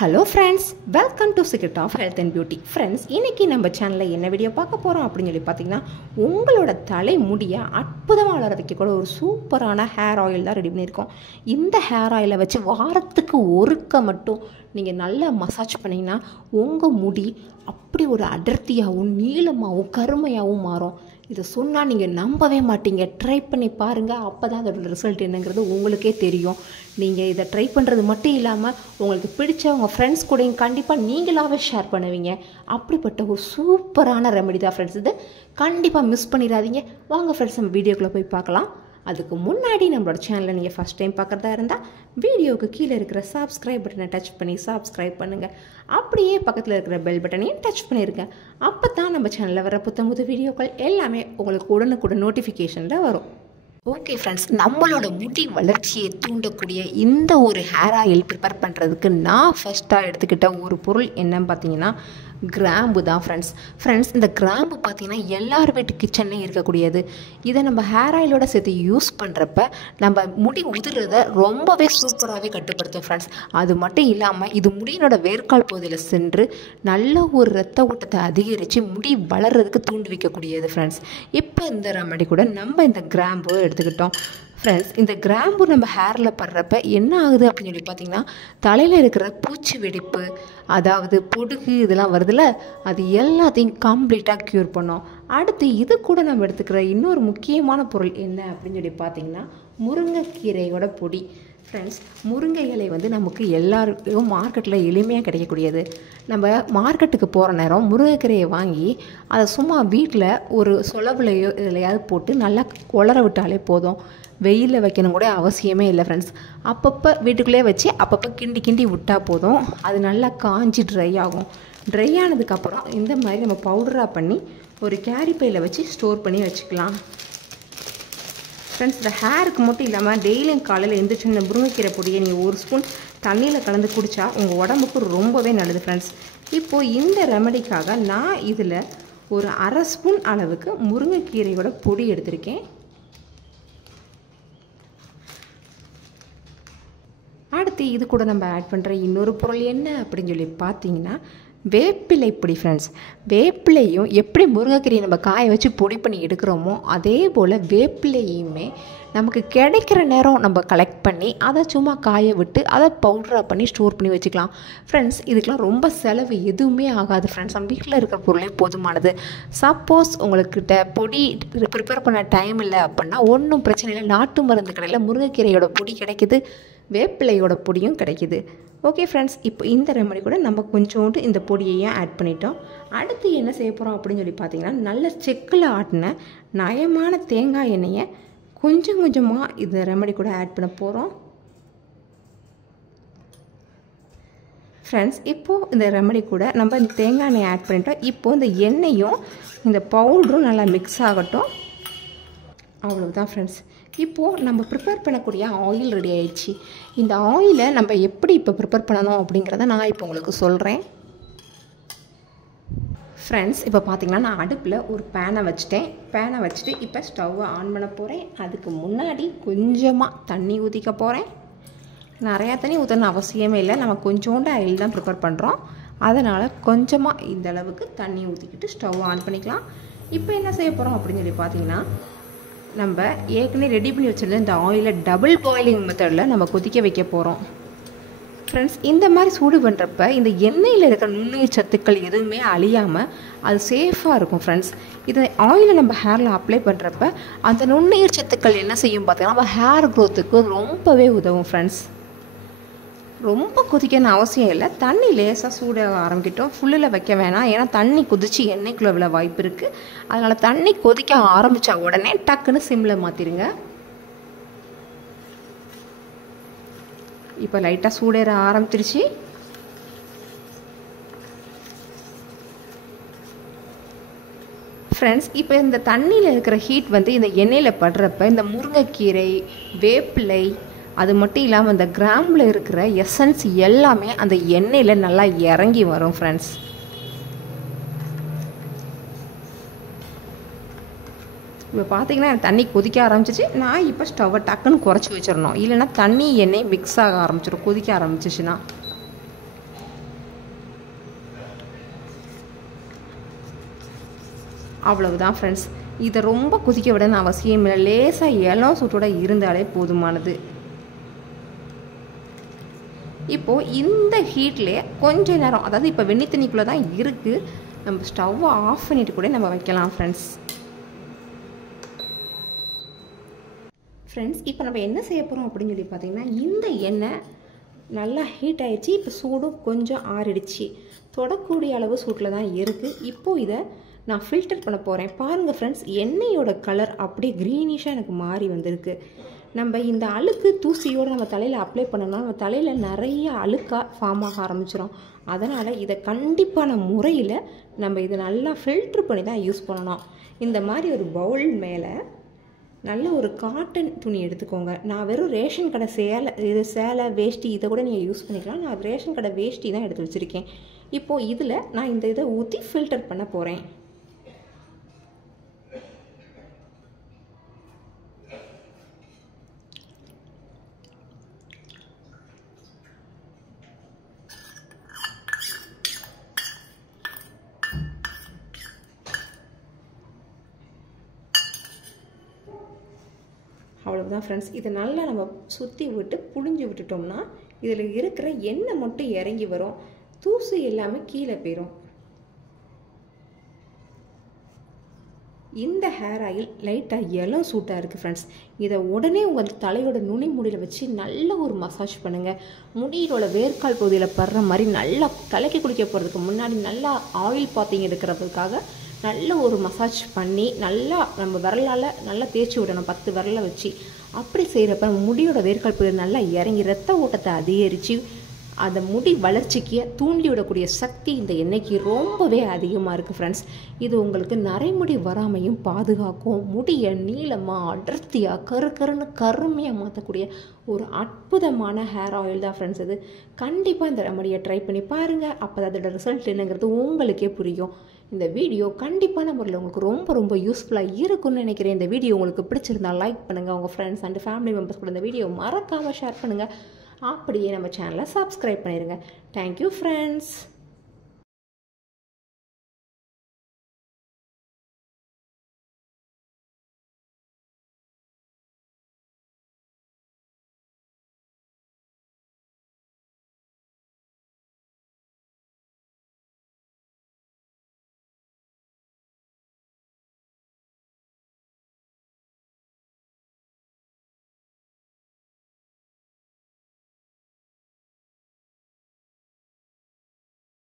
Hello friends, welcome to secret of health and beauty. Friends, இன்றைக்கி நம்ம சேனலில் என்ன வீடியோ பார்க்க போகிறோம் அப்படின்னு சொல்லி பார்த்தீங்கன்னா, உங்களோட தலை முடியை அற்புதமாக வளர்கிறதுக்கு கூட ஒரு சூப்பரான ஹேர் ஆயில் தான் ரெடி பண்ணியிருக்கோம். இந்த ஹேர் ஆயிலை வச்சு வாரத்துக்கு ஒருக்க மட்டும் நீங்கள் நல்லா மசாஜ் பண்ணிங்கன்னா உங்கள் முடி அப்படி ஒரு அடர்த்தியாகவும் நீளமாகவும் கருமையாகவும் மாறும். இதை சொன்னால் நீங்கள் நம்பவே மாட்டீங்க. ட்ரை பண்ணி பாருங்கள், அப்போ தான் அதோட ரிசல்ட் என்னங்கிறது உங்களுக்கே தெரியும். நீங்கள் இதை ட்ரை பண்ணுறது மட்டும் இல்லாமல் உங்களுக்கு பிடிச்ச உங்கள் ஃப்ரெண்ட்ஸ் கூடயும் கண்டிப்பாக நீங்களாகவே ஷேர் பண்ணுவீங்க. அப்படிப்பட்ட ஒரு சூப்பரான ரெமெடி தான் ஃப்ரெண்ட்ஸ். இது கண்டிப்பாக மிஸ் பண்ணிடாதீங்க. வாங்க ஃப்ரெண்ட்ஸ், நம்ம வீடியோக்குள்ளே போய் பார்க்கலாம். அதுக்கு முன்னாடி நம்மளோட சேனலை நீங்கள் ஃபஸ்ட் டைம் பார்க்குறதா இருந்தால் வீடியோவுக்கு கீழே இருக்கிற சப்ஸ்கிரைப் பட்டனை டச் பண்ணி சப்ஸ்கிரைப் பண்ணுங்கள். அப்படியே பக்கத்தில் இருக்கிற பெல் பட்டனையும் டச் பண்ணியிருங்க. அப்போ தான் நம்ம சேனலில் வர புத்தம்புது வீடியோக்கள் எல்லாமே உங்களுக்கு உடனுக்குடன் நோட்டிஃபிகேஷனில் வரும். ஓகே ஃப்ரெண்ட்ஸ், நம்மளோட முடி வளர்ச்சியை தூண்டக்கூடிய இந்த ஒரு ஹேர் ஆயில் ப்ரிப்பேர் பண்ணுறதுக்கு நான் ஃபஸ்ட்டாக எடுத்துக்கிட்ட ஒரு பொருள் என்னன்னு பார்த்தீங்கன்னா கிராம்பு தான் ஃப்ரெண்ட்ஸ். இந்த கிராம்பு பார்த்தீங்கன்னா எல்லார் வீட்டு கிச்சன்லேயும் இருக்கக்கூடியது. இதை நம்ம ஹேர் ஆயிலோட சேர்த்து யூஸ் பண்ணுறப்ப நம்ம முடி உதிர்றதை ரொம்பவே சூப்பராகவே கட்டுப்படுத்தும் ஃப்ரெண்ட்ஸ். அது மட்டும் இல்லாமல் இது முடியினோட வேர்க்கால் பகுதியில் சென்று நல்ல ஒரு ரத்த ஓட்டத்தை அதிகரித்து முடி வளர்கிறதுக்கு தூண்டி வைக்கக்கூடியது ஃப்ரெண்ட்ஸ். இப்போ இந்த ரெமடி கூட நம்ம இந்த கிராம்பு எடுத்துக்கிட்டோம் ஃப்ரெண்ட்ஸ். இந்த கிராம்பு நம்ம ஹேரில் படுறப்ப என்ன ஆகுது அப்படின்னு சொல்லி பார்த்தீங்கன்னா, தலையில் இருக்கிற பூச்சி வெடிப்பு, அதாவது பொடுகு இதெல்லாம் வருதுல்ல, அது எல்லாத்தையும் கம்ப்ளீட்டாக க்யூர் பண்ணோம். அடுத்து இது கூட நம்ம எடுத்துக்கிற இன்னொரு முக்கியமான பொருள் என்ன அப்படின்னு சொல்லி பார்த்தீங்கன்னா முருங்கைக்கீரையோட பொடி ஃப்ரெண்ட்ஸ். முருங்கை இலை நமக்கு எல்லாருக்கும் மார்க்கெட்டில் எளிமையாக கிடைக்கக்கூடியது. நம்ம மார்க்கெட்டுக்கு போகிற நேரம் முருங்கைக்கீரையை வாங்கி அதை சும்மா வீட்டில் ஒரு சொலவுலையோ இதுலையாவது போட்டு நல்லா உலர விட்டாலே போதும். வெயிலில் வைக்கணும் கூட அவசியமே இல்லை ஃப்ரெண்ட்ஸ். அப்பப்போ வீட்டுக்குள்ளே வச்சு அப்பப்போ கிண்டி விட்டால் போதும். அது நல்லா காஞ்சி ட்ரை ஆகும். ட்ரை ஆனதுக்கப்புறம் இந்த மாதிரி நம்ம பவுடராக பண்ணி ஒரு கேரி பையில் வச்சு ஸ்டோர் பண்ணி வச்சுக்கலாம் ஃப்ரெண்ட்ஸ். இந்த ஹேருக்கு மட்டும் இல்லாமல் டெய்லியும் காலையில் எழுந்திரிச்சு இந்த முருங்கைக்கீரை பொடியை நீங்கள் ஒரு ஸ்பூன் தண்ணியில் கலந்து குடித்தா உங்கள் உடம்புக்கு ரொம்பவே நல்லது ஃப்ரெண்ட்ஸ். இப்போது இந்த ரெமடிக்காக நான் இதில் ஒரு அரை ஸ்பூன் அளவுக்கு முருங்கைக்கீரையோட பொடி எடுத்திருக்கேன். அடுத்து இது கூட நம்ம ஆட் பண்ணுற இன்னொரு பொருள் என்ன அப்படின்னு சொல்லி பார்த்தீங்கன்னா வேப்பிலை பொடி ஃப்ரெண்ட்ஸ். வேப்பிலையும் எப்படி முருங்கைக்கீரையை நம்ம காய வச்சு பொடி பண்ணி எடுக்கிறோமோ அதே போல் வேப்பிலையுமே நமக்கு கிடைக்கிற நேரம் நம்ம கலெக்ட் பண்ணி அதை சும்மா காய விட்டு அதை பவுடராக பண்ணி ஸ்டோர் பண்ணி வச்சுக்கலாம் ஃப்ரெண்ட்ஸ். இதுக்கெலாம் ரொம்ப செலவு எதுவுமே ஆகாது ஃப்ரெண்ட்ஸ். நம்ம வீட்டில் இருக்கிற பொருளே போதுமானது. சப்போஸ் உங்கள்கிட்ட பொடி ப்ரிப்பேர் பண்ண டைம் இல்லை அப்படின்னா ஒன்றும் பிரச்சனை இல்லை. நாட்டு மருந்து கடையில் முருங்கைக்கீரையோட பொடி கிடைக்கிது, வேப்பிலையோட பொடியும் கிடைக்கிது. ஓகே ஃப்ரெண்ட்ஸ், இப்போ இந்த ரெமடி கூட நம்ம கொஞ்சோண்டு இந்த பொடியையும் ஆட் பண்ணிட்டோம். அடுத்து என்ன செய்ய போகிறோம் அப்படின்னு சொல்லி பார்த்தீங்கன்னா நல்ல செக்கில் ஆட்டின நயமான தேங்காய் எண்ணெயை கொஞ்சம் கொஞ்சமாக இந்த ரெமடி கூட ஆட் பண்ண போகிறோம் ஃப்ரெண்ட்ஸ். இப்போது இந்த ரெமடி கூட நம்ம இந்த தேங்காய் எண்ணெயை ஆட் பண்ணிட்டோம். இப்போது இந்த எண்ணெயும் இந்த பவுடரும் நல்லா மிக்ஸ் ஆகட்டும். அவ்வளோதான் ஃப்ரெண்ட்ஸ். இப்போது நம்ம ப்ரிப்பேர் பண்ணக்கூடிய ஆயில் ரெடி ஆயிடுச்சு. இந்த ஆயிலை நம்ம எப்படி இப்போ ப்ரிப்பேர் பண்ணணும் அப்படிங்கிறத நான் இப்போ உங்களுக்கு சொல்கிறேன் ஃப்ரெண்ட்ஸ். இப்போ பார்த்தீங்கன்னா நான் அடுப்பில் ஒரு பேனை வச்சுட்டு இப்போ ஸ்டவ்வை ஆன் பண்ண போகிறேன். அதுக்கு முன்னாடி கொஞ்சமாக தண்ணி ஊற்றிக்க போகிறேன். நிறையா தண்ணி ஊற்றணும் அவசியமே இல்லை. நம்ம கொஞ்சோண்டு ஆயில் தான் ப்ரிப்பேர் பண்ணுறோம். அதனால் கொஞ்சமாக இந்த அளவுக்கு தண்ணி ஊற்றிக்கிட்டு ஸ்டவ் ஆன் பண்ணிக்கலாம். இப்போ என்ன செய்ய போகிறோம் அப்படின்னு சொல்லி பார்த்தீங்கன்னா நம்ம ஏற்கனவே ரெடி பண்ணி வச்சுருந்த இந்த ஆயிலை டபுள் பாயிலிங் மெத்தடில் நம்ம கொதிக்க வைக்க போகிறோம் ஃப்ரெண்ட்ஸ். இந்த மாதிரி சூடு பண்ணுறப்ப இந்த எண்ணெயில் இருக்கிற நுண்ணுயிர் சத்துக்கள் எதுவுமே அழியாமல் அது சேஃபாக இருக்கும் ஃப்ரெண்ட்ஸ். இதை ஆயிலை நம்ம ஹேரில் அப்ளை பண்ணுறப்ப அந்த நுண்ணுயிர் சத்துக்கள் என்ன செய்யும் பார்த்தீங்கன்னா நம்ம ஹேர் க்ரோத்துக்கு ரொம்பவே உதவும் ஃப்ரெண்ட்ஸ். ரொம்ப கொதிக்கணும் அவசியம் இல்லை. தண்ணி லேசாக சூட ஆரம்பிக்கிட்டோம். ஃபுல்லில் வைக்க வேணாம், ஏன்னா தண்ணி கொதித்து எண்ணெய்க்குள்ளே விழ வாய்ப்பு இருக்குது. அதனால் தண்ணி கொதிக்க ஆரம்பித்தா உடனே டக்குன்னு சிம்மில் மாற்றிடுங்க. இப்போ லைட்டாக சூடேற ஆரம்பிச்சிருச்சு. ஃப்ரெண்ட்ஸ், இப்போ இந்த தண்ணியில் இருக்கிற ஹீட் இந்த எண்ணெயில் படுறப்ப இந்த முருங்கைக்கீரை, வேப்பிலை, அது மட்டும் இல்லாமல் இந்த கிராம்பில் இருக்கிற எசன்ஸ் எல்லாமே அந்த எண்ணெயில் நல்லா இறங்கி வரும் ஃப்ரெண்ட்ஸ். இப்போ பார்த்தீங்கன்னா தண்ணி கொதிக்க ஆரம்பிச்சிச்சு. நான் இப்போ ஸ்டவ்வை டக்குன்னு குறைச்சி வச்சிடணும், இல்லைன்னா தண்ணி எண்ணெய் மிக்ஸ் ஆக ஆரம்பிச்சிடும் கொதிக்க ஆரம்பிச்சிச்சுன்னா. அவ்வளவுதான் ஃப்ரெண்ட்ஸ். இதை ரொம்ப கொதிக்க விடணும் அவசியம் இல்லை. லேசாக இளம் சூட்டோட இருந்தாலே போதுமானது. இப்போது இந்த ஹீட்லேயே கொஞ்ச நேரம், அதாவது இப்போ வெந்நி தண்ணிக்குள்ளே தான் இருக்குது, நம்ம ஸ்டவ்வை ஆஃப் பண்ணிவிட்டு கூட நம்ம வைக்கலாம் ஃப்ரெண்ட்ஸ். இப்போ நம்ம என்ன செய்ய போகிறோம் அப்படின்னு சொல்லி பார்த்தீங்கன்னா, இந்த எண்ணெய் நல்லா ஹீட் ஆகிடுச்சு. இப்போ சூடும் கொஞ்சம் ஆறிடுச்சு. தொடக்கூடிய அளவு சூட்டில் தான் இருக்குது. இப்போது இதை நான் ஃபில்டர் பண்ண போகிறேன். பாருங்கள் ஃப்ரெண்ட்ஸ், எண்ணெயோட கலர் அப்படியே க்ரீனிஷாக எனக்கு மாறி வந்திருக்கு. நம்ம இந்த அழுக்கு தூசியோடு நம்ம தலையில் அப்ளை பண்ணோம்னா நம்ம தலையில் நிறைய அழுக்காக ஃபார்ம் ஆக ஆரம்பிச்சிடும். அதனால் இதை கண்டிப்பான முறையில் நம்ம இதை நல்லா ஃபில்ட்ரு பண்ணி தான் யூஸ் பண்ணணும். இந்த மாதிரி ஒரு பவுல் மேலே நல்ல ஒரு காட்டன் துணி எடுத்துக்கோங்க. நான் வெறும் ரேஷன் கடை சேலை வேஷ்டி இதை கூட நீங்கள் யூஸ் பண்ணிக்கலாம். நான் ரேஷன் கடை வேஷ்டி தான் எடுத்து வச்சுருக்கேன். இப்போது இதில் நான் இந்த இதை ஊற்றி ஃபில்டர் பண்ண போகிறேன். அவ்வளவுதான் ஃப்ரெண்ட்ஸ். இதை நல்லா நம்ம சுற்றி விட்டு புழிஞ்சு விட்டுட்டோம்னா இதில் இருக்கிற எண்ணெய் மட்டும் இறங்கி வரும், தூசு எல்லாமே கீழே போயிடும். இந்த ஹேர் ஆயில் லைட்டாக இளம் சூட்டாக இருக்குது ஃப்ரெண்ட்ஸ். இதை உடனே உங்கள் தலையோட நுனி முடியில் வச்சு நல்ல ஒரு மசாஜ் பண்ணுங்கள். முடியோட வேர்க்கால் பகுதியில் படுற மாதிரி நல்லா தலைக்கு குளிக்க போகிறதுக்கு முன்னாடி நல்லா ஆயில் பாத்திங் எடுக்கிறதுக்காக நல்ல ஒரு மசாஜ் பண்ணி நல்லா நம்ம விரலால் நல்லா தேய்ச்சி விடணும், 10 விரலை வச்சு. அப்படி செய்கிறப்ப முடியோட வேர்க்கால் பகுதியில் நல்லா இறங்கி ரத்த ஓட்டத்தை அதிகரித்து அந்த முடி வளர்ச்சிக்கு தூண்டி விடக்கூடிய சக்தி இந்த எண்ணெய்க்கு ரொம்பவே அதிகமாக இருக்குது ஃப்ரெண்ட்ஸ். இது உங்களுக்கு நரைமுடி வராமையும் பாதுகாக்கும். முடியை நீளமாக அடர்த்தியாக கருன்னு கருமையாக மாற்றக்கூடிய ஒரு அற்புதமான ஹேர் ஆயில் தான் ஃப்ரெண்ட்ஸ். இது கண்டிப்பாக இந்த ரெமடியை ட்ரை பண்ணி பாருங்கள். அப்போ அதோட ரிசல்ட் என்னங்கிறது உங்களுக்கே புரியும். இந்த வீடியோ கண்டிப்பான முறையில் உங்களுக்கு ரொம்ப யூஸ்ஃபுல்லாக இருக்குன்னு நினைக்கிறேன். இந்த வீடியோ உங்களுக்கு பிடிச்சிருந்தால் லைக் பண்ணுங்கள். உங்கள் ஃப்ரெண்ட்ஸ் அண்ட் ஃபேமிலி மெம்பர்ஸ் கூட இந்த வீடியோ மறக்காமல் ஷேர் பண்ணுங்கள். அப்படியே நம்ம சேனலை சப்ஸ்கிரைப் பண்ணிடுங்க. Thank you friends.